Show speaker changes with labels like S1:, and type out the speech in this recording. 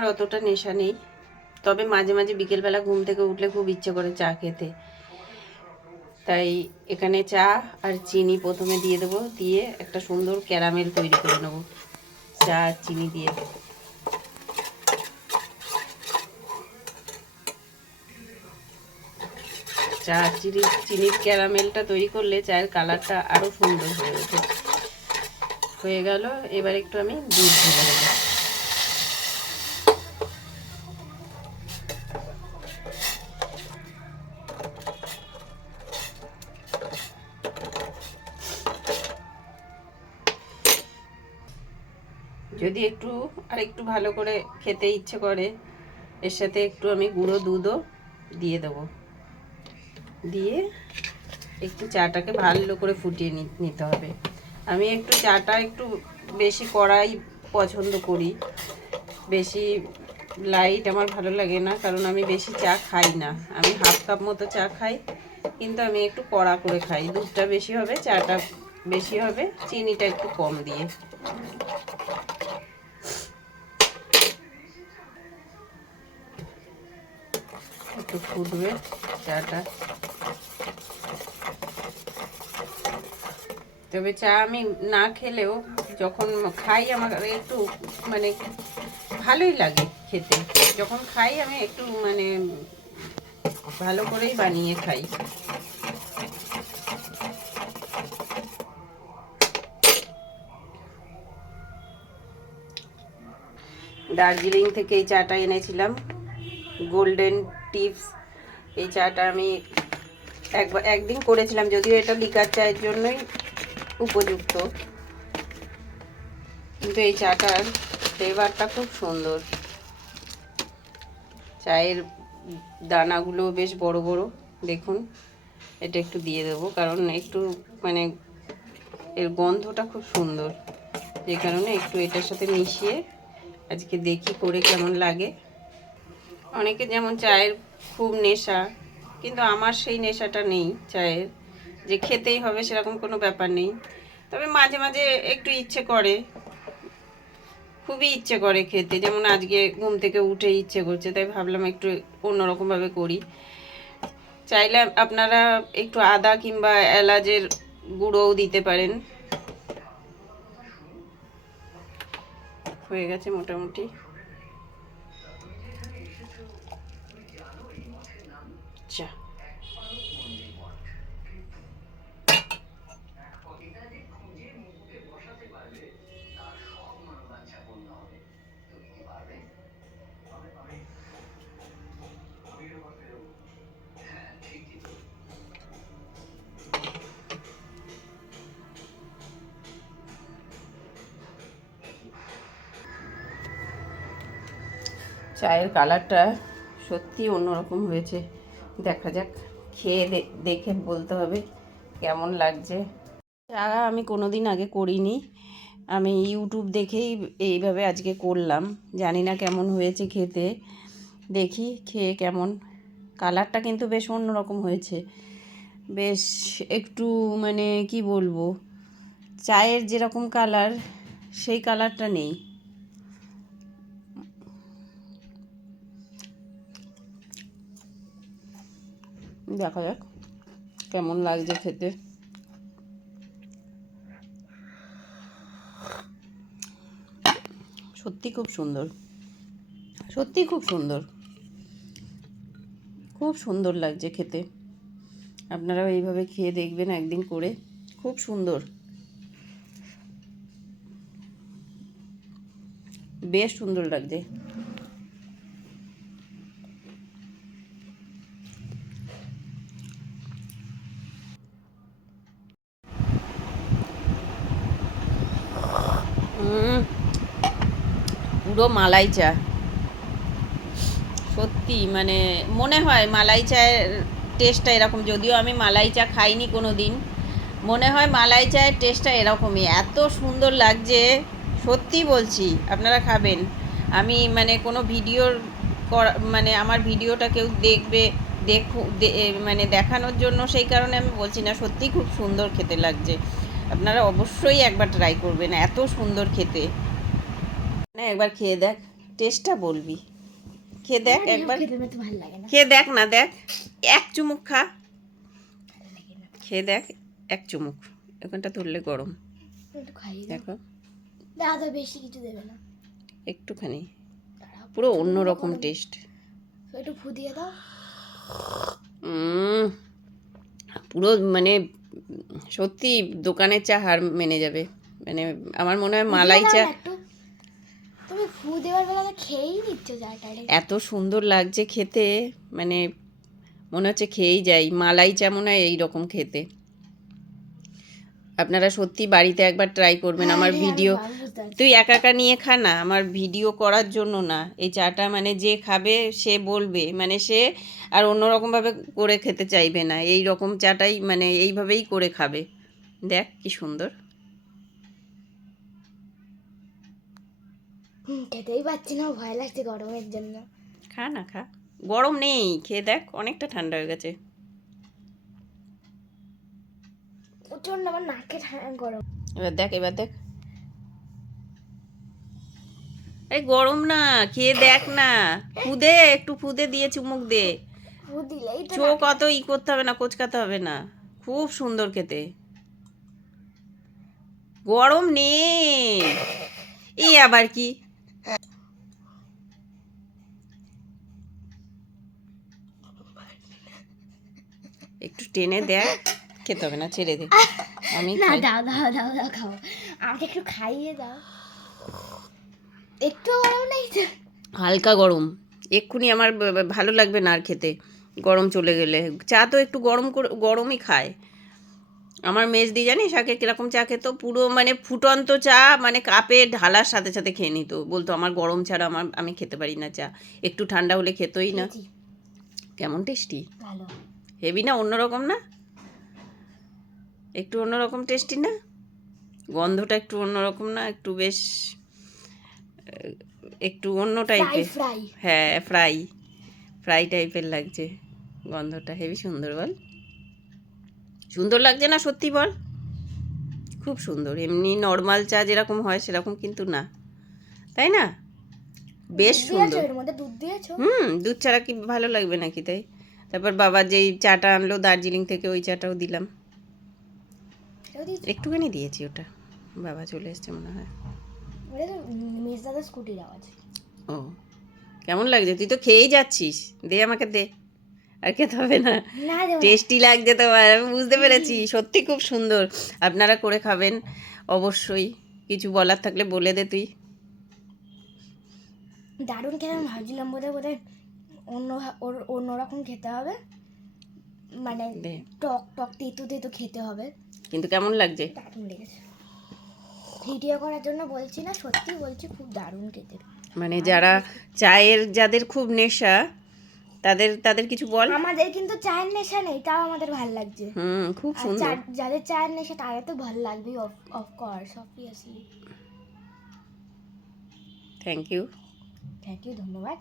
S1: আমার অতটা নেশা নেই। তবে মাঝে মাঝে বিকেলবেলা ঘুম থেকে উঠলে খুব ইচ্ছে করে চা খেতে। তাই এখানে চা আর চিনি প্রথমে দিয়ে দেবো, দিয়ে একটা সুন্দর ক্যারামেল তৈরি করে নেব। চা আর চিনি দিয়ে। চা চিনি, চিনির ক্যারামেলটা তৈরি করলে চায়ের কালারটা আরও সুন্দর হয়ে ওঠে। হয়ে গেল, এবার একটু আমি দুধ ঢেলে দেবো। যদি একটু আর একটু ভালো করে খেতে ইচ্ছে করে, এর সাথে একটু আমি গুঁড়ো দুধও দিয়ে দেবো। দিয়ে একটু চাটাকে ভালো করে ফুটিয়ে নিতে হবে। আমি একটু চাটা একটু বেশি কড়াই পছন্দ করি। বেশি লাইট আমার ভালো লাগে না, কারণ আমি বেশি চা খাই না। আমি হাফ কাপ মতো চা খাই, কিন্তু আমি একটু কড়া করে খাই। দুধটা বেশি হবে, চাটা বেশি হবে, চিনিটা একটু কম দিয়ে। একটু ফুটবে, চাটা। তবে চা আমি না খেলেও যখন খাই আমার একটু মানে ভালোই লাগে খেতে। যখন খাই আমি একটু মানে ভালো করেই বানিয়ে খাই। দার্জিলিং থেকে এই চাটা এনেছিলাম, গোল্ডেন টিপস, এই চাটা আমি একবার একদিন করেছিলাম, যদিও এটা লিকার চায়ের জন্যই উপযুক্ত। কিন্তু এই চাটার ফ্লেভারটা খুব সুন্দর। চায়ের দানাগুলো বেশ বড় বড়, দেখুন। এটা একটু দিয়ে দেবো, কারণ একটু মানে এর গন্ধটা খুব সুন্দর। যে কারণে একটু এটার সাথে মিশিয়ে আজকে দেখি করে কেমন লাগে। অনেকে যেমন চায়ের খুব নেশা, কিন্তু আমার সেই নেশাটা নেই চায়ের। যে খেতেই হবে সেরকম কোনো ব্যাপার নেই। তবে মাঝে মাঝে একটু ইচ্ছে করে। খুবই ইচ্ছে করে খেতে। যেমন আজকে ঘুম থেকে উঠে ইচ্ছে করছে, তাই ভাবলাম একটু অন্যরকমভাবে করি। চাইলে আপনারা একটু আদা কিংবা এলাচের গুঁড়োও দিতে পারেন। হয়ে গেছে মোটামুটি। চায়ের কালারটা সত্যি অন্যরকম হয়েছে। দেখা যাক, খেয়ে দেখে বলতে হবে কেমন লাগছে। চা আমি কোনো দিন আগে করিনি। আমি ইউটিউব দেখেই এইভাবে আজকে করলাম। জানি না কেমন হয়েছে খেতে। দেখি খেয়ে কেমন। কালারটা কিন্তু বেশ অন্যরকম হয়েছে। বেশ একটু মানে কি বলব, চায়ের যেরকম কালার, সেই কালারটা নেই। দেখা যাক কেমন লাগছে খেতে। সত্যি খুব সুন্দর। সত্যি খুব সুন্দর। খুব সুন্দর লাগছে খেতে। আপনারাও এইভাবে খেয়ে দেখবেন একদিন করে। খুব সুন্দর। বেশ সুন্দর লাগছে। পুরো মালাই চা সত্যি মানে মনে হয় মালাই চায়ের টেস্টটা এরকম, যদিও আমি মালাই চা খাইনি কোনো দিন মনে হয় মালাই চায়ের টেস্টটা এরকমই। এত সুন্দর লাগছে, সত্যি বলছি, আপনারা খাবেন। আমি মানে কোনো ভিডিওর মানে আমার ভিডিওটা কেউ দেখবে, দেখু মানে দেখানোর জন্য সেই কারণে আমি বলছি না, সত্যি খুব সুন্দর খেতে লাগছে। আপনারা অবশ্যই একবার ট্রাই করবেন, এত সুন্দর খেতে। না একবার খেয়ে দেখ টেস্টটা বলবি। খেয়ে দেখ একবার খেয়ে দেখ না দেখ এক চুমুক খা। খেয়ে দেখ এক চুমুক এখানটা ধরলে গরম। দেখো।
S2: দাদা বেশি কিছু দেবে না।
S1: একটুখানি। পুরো অন্য রকম টেস্ট।
S2: একটু ফু দিয়ে দাও
S1: পুরো মানে সত্যি দোকানের চা হার মেনে যাবে। মানে আমার মনে হয় মালাই চা
S2: দাও না একটু। তুমি ফু দেওয়ার বেলা তো খেয়েই নিচ্ছ চাটারে
S1: এত সুন্দর লাগছে খেতে মানে মনে হচ্ছে খেয়েই যাই মালাই চা মনে হয় এইরকম খেতে। আপনারা সত্যি বাড়িতে একবার ট্রাই করবেন
S2: হ্যাঁ,
S1: আমার ভিডিও তুই একা একা নিয়ে খা না আমার ভিডিও করার জন্য না। এই চাটা মানে যে খাবে সে বলবে। মানে সে আর অন্যরকমভাবে করে খেতে চাইবে না। এই রকম চাটাই মানে এইভাবেই করে খাবে। দেখ কি সুন্দর।
S2: খেতেই পাচ্ছি না ভয় লাগছে গরমের জন্য।
S1: খা না খা। গরম নেই খেয়ে দেখ অনেকটা ঠান্ডা হয়ে গেছে।
S2: প্রচণ্ড আমার নাকে গরম।
S1: এবার দেখ এবার দেখ। এই গরম না খেয়ে দেখ না। ফুদে একটু ফুদে দিয়ে চুমুক দে। চোখ অত ই করতে হবে না কোচকাতে হবে না। খুব সুন্দর খেতে। গরম নেই। এই আবার কি? টেনে দেখ খেতে হবে না ছেড়ে দে। আমি
S2: না দাও দাও দাও দাও খাও। আমাকে একটু খাইয়ে দাও। একটু গরম নেই
S1: হালকা গরম। এক্ষুনি আমার ভালো লাগবে না আর খেতে। গরম চলে গেলে। চা তো একটু গরম করে গরমই খায়। আমার মেজদি জানিস আগে কীরকম চা খেত? পুরো মানে ফুটন্ত চা মানে কাপে ঢালার সাথে সাথে খেয়ে নিত। বলতো আমার গরম ছাড়া আমার আমি খেতে পারি না চা। একটু ঠান্ডা হলে খেতই না। কেমন টেস্টি?
S2: ভালো।
S1: হেভি না অন্যরকম না? একটু অন্যরকম টেস্টি না? গন্ধটা একটু অন্যরকম না? একটু বেশ একটু অন্য টাইপের হ্যাঁ ফ্রাই ফ্রাই টাইপের লাগছে গন্ধটা। হেভি সুন্দর বল। সুন্দর লাগছে না সত্যি বল? খুব সুন্দর। এমনি নর্মাল চা যেরকম হয় সেরকম কিন্তু না। তাই না? বেশ সুন্দর। হুম দুধ ছাড়া কি ভালো লাগবে নাকি তাই? তারপর বাবা যেই চাটা আনলো দার্জিলিং থেকে ওই চাটাও দিলাম। একটুখানি দিয়েছি ওটা। বাবা চলে এসছে মনে হয়।
S2: স্কুটির আওয়াজ।
S1: ও কেমন লাগছে? তুই তো খেয়েই যাচ্ছিস। দে আমাকে দে। আর খেতে হবে না। টেস্টি লাগছে তোমার আমি বুঝতে পেরেছি। সত্যি খুব সুন্দর। আপনারা করে খাবেন অবশ্যই। কিছু বলার থাকলে বলে দে তুই।
S2: দারুণ আমি ভাবছিলাম বোধহয় বোধহয় অন্য ওর অন্যরকম খেতে হবে। মানে টক টক তেতো তেতো খেতে হবে।
S1: কিন্তু কেমন লাগছে?
S2: দারুণ লেগেছে। ভিডিও করার জন্য বলছি না সত্যি বলছি খুব দারুণ খেতে।
S1: মানে যারা চায়ের যাদের খুব নেশা তাদের তাদের কিছু বল?
S2: আমাদের কিন্তু চায়ের নেশা নেই তাও আমাদের ভালো লাগছে।
S1: হুম খুব সুন্দর।
S2: যাদের চায়ের নেশা তারা তো ভালো লাগবেই of course obviously
S1: thank you
S2: thank you ধন্যবাদ।